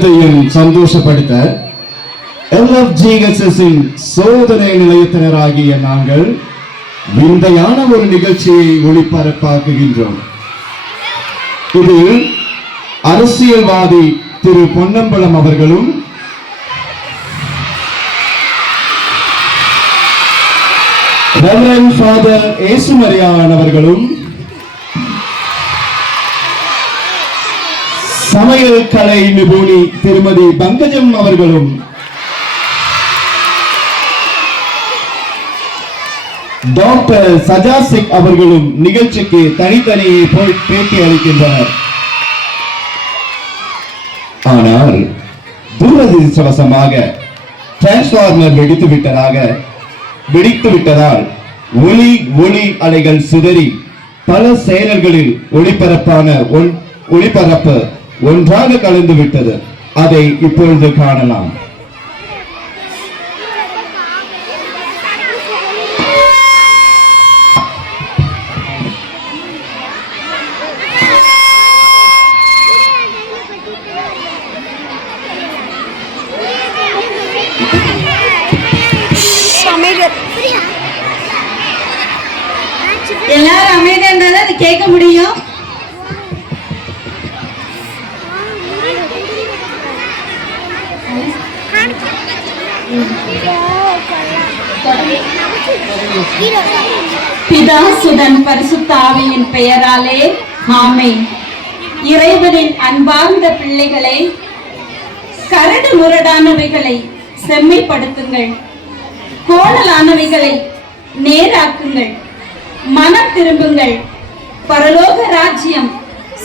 உலகத்தையும் சந்தோஷப்படுத்த எல்எஃப்ஜிஎஸ்எஸ்ஸின் சோதனை நிலையத்தினராகிய நாங்கள் விந்தையான ஒரு நிகழ்ச்சியை ஒளிபரப்பாக்குகின்றோம். இதில் அரசியல்வாதி திரு பொன்னம்பலம் அவர்களும் ரெவரன் ஃபாதர் ஏசுமரியான் அவர்களும் சமையல் கலை நிபுணி திருமதி பங்கஜம் அவர்களும். டாக்டர் சஜாசிக் அவர்களும் நிகழ்ச்சிக்கு தனித்தனி போய் பேட்டி அளிக்கின்றனர். ஆனால் துரதிருஷ்டவசமாக டிரான்ஸ்பார்மர் வெடித்து விட்டதாக வெடித்து விட்டதால் ஒளி ஒளி அலைகள் சிதறி பல செயலர்களில் ஒளிபரப்பான ஒளிபரப்பு ஒன்றாக கலந்து விட்டது அதை இப்பொழுது காணலாம். பிதா பரிசுத்தாவியின் பரிசுத்த ஆவியின் பெயராலே ஆமை இறைவனின் அன்பார்ந்த பிள்ளைகளை கரடு முரடானவைகளை செம்மைப்படுத்துங்கள். கோணலானவைகளை நேராக்குங்கள். மனம் திரும்புங்கள். பரலோக ராஜ்யம்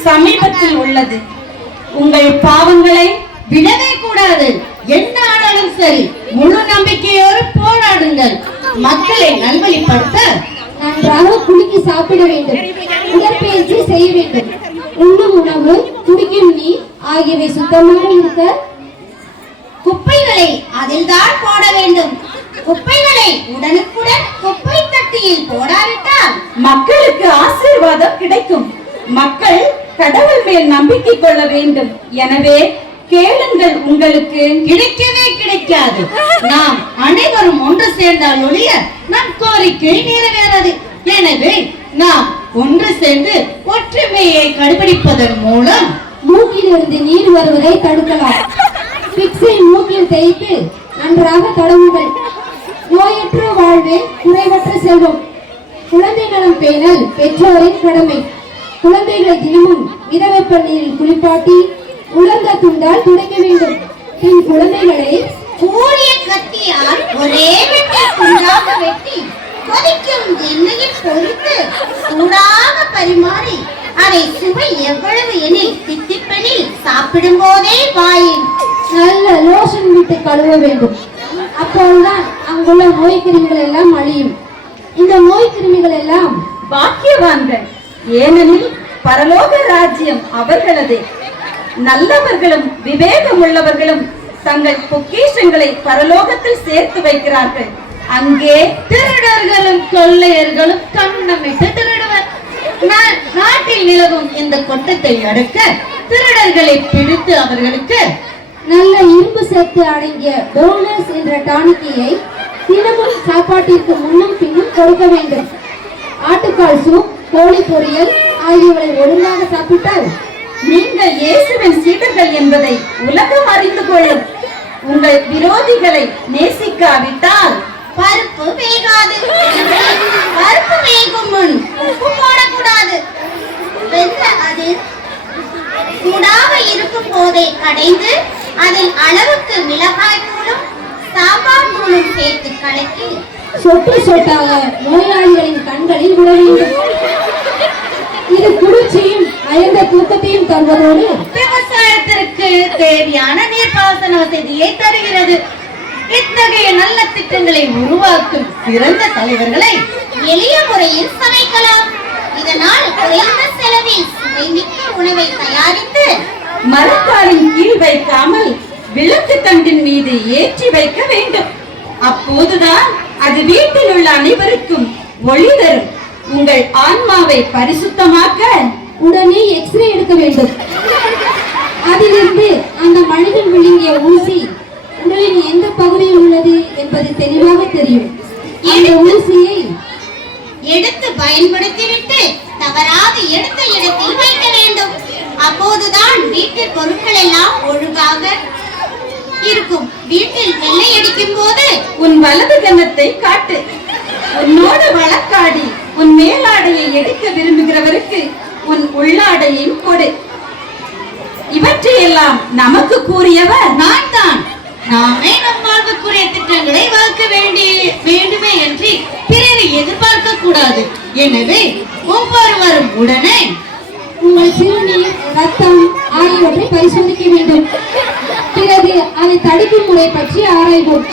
சமீபத்தில் உள்ளது. உங்கள் பாவங்களை விடவே கூடாது. என்ன ஆனாலும் சரி முழு நம்பிக்கையோடு போராடுங்கள். மக்களை நல்வழிப்படுத்த நன்றாக குலுக்கி சாப்பிட வேண்டும். உடற்பயிற்சி செய்ய வேண்டும். உண்ணும் உணவு குடிக்கும் நீர் ஆகியவை சுத்தமாக இருக்க குப்பைகளை அதில்தான் போட வேண்டும். குப்பைகளை உடனுக்குடன் குப்பை தட்டியில் போடாவிட்டால் மக்களுக்கு ஆசீர்வாதம் கிடைக்கும். மக்கள் கடவுள் மேல் நம்பிக்கை கொள்ள வேண்டும். எனவே கேளுங்கள் உங்களுக்கு கிடைக்கவே கிடைக்காது. நாம் அனைவரும் ஒன்று சேர்ந்தால் ஒழிய நம் கோரிக்கை நிறைவேறாது. எனவே நாம் ஒன்று சேர்ந்து ஒற்றுமையை கடைபிடிப்பதன் மூலம் மூக்கிலிருந்து நீர் வருவதை தடுக்கலாம். பிக்ஸை மூக்கில் தேய்த்து நன்றாக தடவுங்கள் நோயற்ற வாழ்வே குறைவற்ற செல்வம். குழந்தை நலம் பேணல் பெற்றோரின் கடமை. குழந்தைகளை தினமும் விதவெப்ப நீரில் குளிப்பாட்டி உலர்ந்த துண்டால் துடைக்க வேண்டும். பின் குழந்தைகளை கூடிய கத்தியால் ஒரே வெட்டி துண்டாக வெட்டி கொதிக்கும் எண்ணெயில் பொரித்து சூடாக பரிமாறி அதை சுவை எவ்வளவு எனில் தித்திப்பெனில் சாப்பிடும் போதே வாயில். நல்ல லோஷன் விட்டு கழுவ வேண்டும். அப்போதுதான் அங்குள்ள நோய் கிருமிகள் எல்லாம் அழியும். இந்த நோய் கிருமிகள் எல்லாம் பாக்கியவான்கள். ஏனெனில் பரலோக ராஜ்யம் அவர்களது. நல்லவர்களும் விவேகம் உள்ளவர்களும் தங்கள் பொக்கிஷங்களை பரலோகத்தில் சேர்த்து வைக்கிறார்கள். அங்கே திருடர்களும் கொள்ளையர்களும் கண்ணமிட்டு திருடுவர். நாட்டில் நிலவும் இந்த கொட்டத்தை அடக்க திருடர்களை பிடித்து அவர்களுக்கு நல்ல இரும்பு சத்து அடங்கிய டோனர்ஸ் என்ற டானிக்கியை தினமும் சாப்பாட்டிற்கு முன்னும் பின்னும் கொடுக்க வேண்டும். ஆட்டுக்கால் சூப் கோழி பொரியல் ஆகியவற்றை ஒழுங்காக சாப்பிட்டால் நீங்கள் இயேசுவின் சீடர்கள் என்பதை உலகம் அறிந்து கொள்ளும் உங்கள் விரோதிகளை நேசிக்காவிட்டால் பருப்பு வேகாது. பருப்பு வேகும் முன் உப்பு போடக்கூடாது. அது சூடாக இருக்கும் போதே கடைந்து அதில் அளவுக்கு மிளகாய் தூளும் சாம்பார் தூளும் சேர்த்து கலக்கி சொட்டு சொட்டாக நோயாளிகளின் கண்களில் விட வேண்டும் இது குளிர்ச்சியும் அயர்ந்த தூக்கத்தையும் தருவதோடு விவசாயத்திற்கு தேவையான நீர்ப்பாசன வசதியை தருகிறது. இத்தகைய நல்ல திட்டங்களை உருவாக்கும் சிறந்த தலைவர்களை எளிய முறையில் சமைக்கலாம். இதனால் குறைந்த செலவில் சுவைமிக்க உணவை தயாரித்து மரக்காலின் கீழ் வைக்காமல் விளக்கு தண்டின் மீது ஏற்றி வைக்க வேண்டும். அப்போதுதான் அது வீட்டில் உள்ள அனைவருக்கும் ஒளி தரும். உங்கள் ஆன்மாவை பரிசுத்தமாக்க உடனே எக்ஸ்ரே எடுக்க வேண்டும். அதிலிருந்து அந்த மனிதன் விழுங்கிய ஊசி உடலின் எந்த பகுதியில் உள்ளது என்பது தெளிவாக தெரியும். இந்த ஊசியை எடுத்து பயன்படுத்திவிட்டு தவறாக எடுத்த இடத்தில் வைக்க வேண்டும். அப்போதுதான் வீட்டு பொருட்கள் எல்லாம் ஒழுங்காக இருக்கும். வீட்டில் வெள்ளை அடிக்கும் போது உன் வலது கன்னத்தை காட்டு. உன்னோடு வழக்காடி. உன் மேலாடையை எடுக்க விரும்புகிறவருக்கு உன் உள்ளாடையும் கொடு. இவற்றையெல்லாம் நமக்கு கூறியவர் நான் தான் நாமே நம் வாழ்வுக்குரிய திட்டங்களை வகுக்க வேண்டிய வேண்டுமே என்று பிறரை எதிர்பார்க்க கூடாது. எனவே ஒவ்வொருவரும் உடனே உங்கள் சிறுநீர் ரத்தம் ஆகியவற்றை பரிசோதிக்க வேண்டும். பிறகு அதை தடுக்கும் முறை பற்றி ஆராய்வோம்.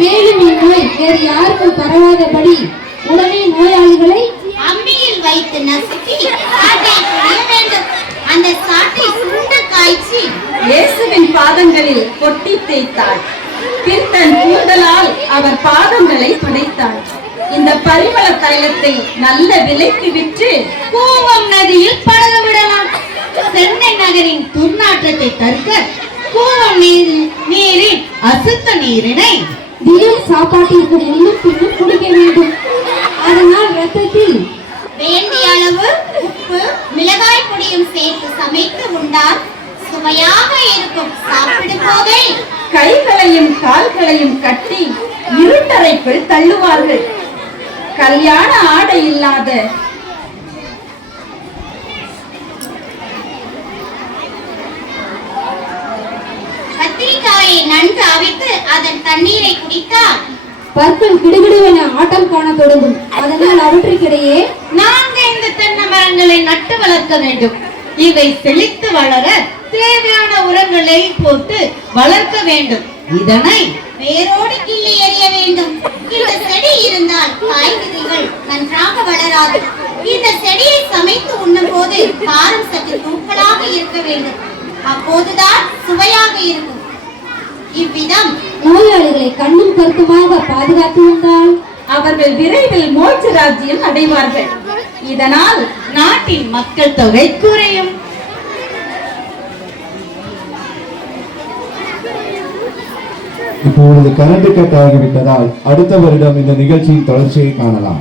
மேலும் இந்நோய் வேறு யாருக்கும் பரவாதபடி உடனே நோயாளிகளை அம்மியில் வைத்து நசுக்கி சாட்டை புரிய வேண்டும். அந்த சாட்டை சுண்ட காய்ச்சி இயேசுவின் பாதங்களில் கொட்டி தேய்த்தாள். பின் தன் கூந்தலால் அவர் பாதங்களை துடைத்தாள். இந்த பரிமள தைலத்தை நல்ல விலைக்கு விற்று கூவம் நதியில் படகு விடலாம். சென்னை நகரின் துர்நாற்றத்தை தடுக்க கூவம் நீர் நீரின் அசுத்த நீரினை திடீர் சாப்பாட்டிற்கு முன்னும் பின்னும் குடிக்க வேண்டும். அதனால் ரத்தத்தில் வேண்டிய அளவு உப்பு மிளகாய் பொடியும் சேர்த்து சமைத்து உண்டால் சுவையாக இருக்கும். சாப்பிடும் போதே. கைகளையும் கால்களையும் கட்டி இருட்டறைக்குள் தள்ளுவார்கள். கல்யாண ஆடை இல்லாத கத்திரிக்காயை நன்கு அவித்து அதன் தண்ணீரை குடித்தால் பற்கள் கிடுகிடுவென ஆட்டம் காண தொடங்கும். அதனால் அவற்றுக்கிடையே நான்கைந்து தென்னை மரங்களை நட்டு வளர்க்க வேண்டும். இவை செழித்து வளர தேவையான உரங்களை போட்டு வளர்க்க வேண்டும். இதனை வேரோடு கிள்ளி எறிய வேண்டும். இந்த செடி இருந்தால் காய்கறிகள் நன்றாக வளராது. இந்த செடியை சமைத்து உண்ணும் போது காரம் சற்று தூக்கலாக இருக்க வேண்டும். அப்போதுதான் சுவையாக இருக்கும். இவ்விதம் நோயாளிகளை கண்ணும் கருத்துமாக பாதுகாத்து வந்தால் அவர்கள் விரைவில் மோட்ச ராஜ்யம் அடைவார்கள். இதனால் நாட்டின் மக்கள் தொகை குறையும். இப்பொழுது கரண்ட் கட் ஆகிவிட்டதால் அடுத்த வருடம் இந்த நிகழ்ச்சியின் தொடர்ச்சியை காணலாம்.